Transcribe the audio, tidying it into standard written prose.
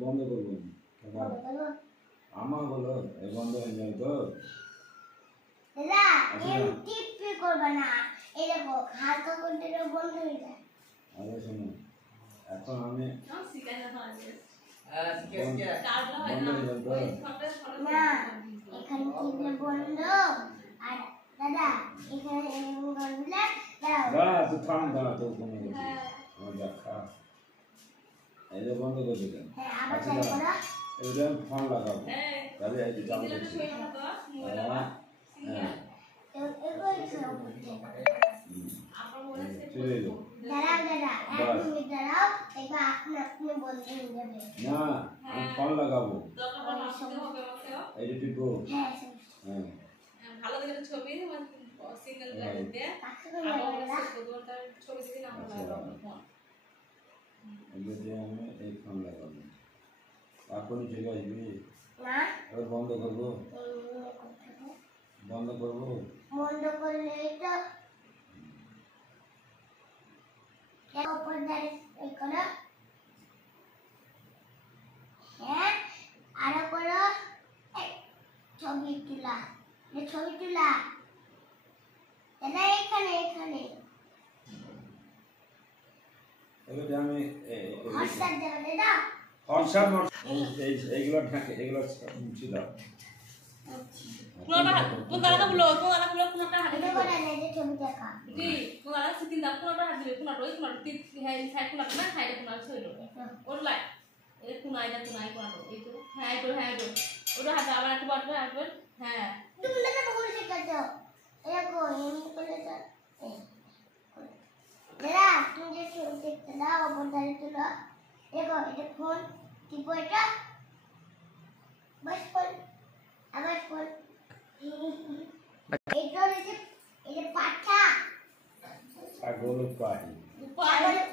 বন্ধ করবো আমা বলো এই বন্ধ হয়ে যাবে তো দাদা এম টিপি করবে না এই দেখো হালকা করতে বন্ধ হয়ে যায় আরে শোনো এখন আমি না এখানে টিপলে বন্ধ আর দাদা এখানে বন্ধ দাঁড়া তুই থাম দাঁড়া তো কোনো আমার দেখা এই যে বন্ধ করে দিলাম হ্যাঁ আবার চালু করো এইটা আমি ফোন লাগাবো তাহলে এই যে চালু করছি হ্যাঁ চলে এলো দাঁড়াও 1 মিনিট দাঁড়াও দেখো আপনি বলতে যাবে না আমি ফোন লাগাবো এই যে টিপো হ্যাঁ ভালো করে ছবি সিঙ্গেল লাইট দিয়ে ছবি সিঙ্গেল আমরা লাগাবো ফোন এই আমি এই ফোন লাগাবো এখনই চলে আসবি না এবার বন্ধ করবো বন্ধ করবো বন্ধ করলে তো উপর দাঁড়িয়ে এই করো হ্যাঁ আরো করো ছবি তোলা দাদা এখানে এবার আমি হটস্টার দেবে দাদা হটস্টার এইগুলো ঢাকে এগুলো মুছে দাও কোনটা হাতে এটা করে না যে ছবি দেখা কি কোনটা সিকিন দাও কোনটা হাতে দিবে কোনটা ওই কোনটা তি হ্যাঁ সাইড কোনটা না সাইডে কোনটা ছইলো ওর লাই এই কোনটা কোনটা এই তো হ্যাঁ তো ওটা হাতে আবার একটু বাড়বে আসবে হ্যাঁ তুমি না বলে শেখাতো এরকম এমনি করে দাও দাদা তুমি যে ছবি দেখতে দাও উপর দাঁড়িয়ে তোলো দেখো এটা ফোন টিপো এটা বাস ফোন আবার ফোন এইটা হচ্ছে এই যে পাঠা ছাগল পাহি ছাগলের